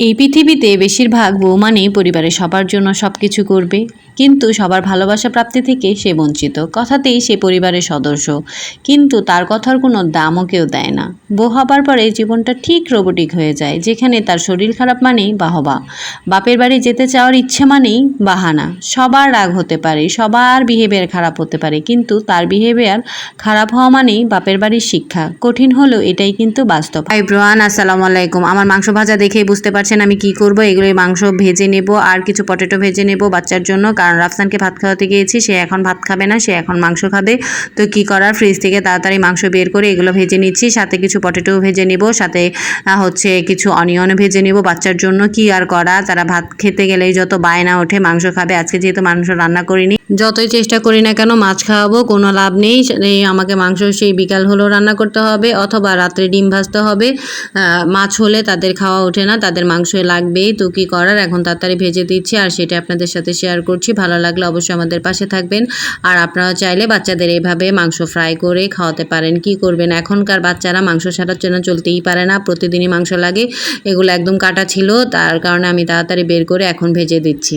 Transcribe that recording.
এই পৃথিবীতে বেশিরভাগ বউ মানেই পরিবারের সবার জন্য সব কিছু করবে, কিন্তু সবার ভালোবাসা প্রাপ্তি থেকে সে বঞ্চিত। কথাতেই সে পরিবারের সদস্য, কিন্তু তার কথার কোনো দামও কেউ দেয় না। বউ হবার পরে জীবনটা ঠিক রোবটিক হয়ে যায়, যেখানে তার শরীর খারাপ মানেই বাহবা, বাপের বাড়ি যেতে চাওয়ার ইচ্ছে মানেই বাহানা। সবার রাগ হতে পারে, সবার বিহেভিয়ার খারাপ হতে পারে, কিন্তু তার বিহেভিয়ার খারাপ হওয়া মানেই বাপের বাড়ির শিক্ষা। কঠিন হলেও এটাই কিন্তু বাস্তব। হাই ব্রোয়ান, আসসালামু আলাইকুম। আমার মাংস ভাজা দেখেই বুঝতে পারছেন আমি কি করব। এগুলোই মাংস ভেজে নেব আর কিছু পটেটো ভেজে নেব বাচ্চার জন্য, কারণ রাফসানকে ভাত খাওয়াতে গিয়েছি, সে এখন ভাত খাবে না, সে এখন মাংস খাবে। তো কি করার, ফ্রিজ থেকে তাড়াতাড়ি মাংস বের করে এগুলো ভেজে নিচ্ছি, সাথে কিছু পটেটো ভেজে নেব, সাথে কিছু অনিয়ন ভেজে নেব বাচ্চার জন্য। কি আর করা, তারা ভাত খেতে গেলেই যত বায়না ওঠে মাংস খাবে। আজকে যেহেতু মাংস রান্না করিনি, যতই চেষ্টা করি না কেন মাছ খাওয়াবো কোনো লাভ নেই। আমাকে মাংস সেই বিকাল হলেও রান্না করতে হবে, অথবা রাত্রে ডিম ভাজতে হবে। মাছ হলে তাদের খাওয়া ওঠে না, তাদের মাংস লাগবেই। তো কী করার, এখন তাড়াতাড়ি ভেজে দিচ্ছি আর সেটা আপনাদের সাথে শেয়ার করছি। ভালো লাগলে অবশ্যই আমাদের পাশে থাকবেন। আর আপনারা চাইলে বাচ্চাদের এইভাবে মাংস ফ্রাই করে খাওয়াতে পারেন। কি করবেন, এখনকার বাচ্চারা মাংস ছাড়ার জন্য চলতেই পারে না, প্রতিদিনই মাংস লাগে। এগুলো একদম কাটা ছিল, তার কারণে আমি তাড়াতাড়ি বের করে এখন ভেজে দিচ্ছি।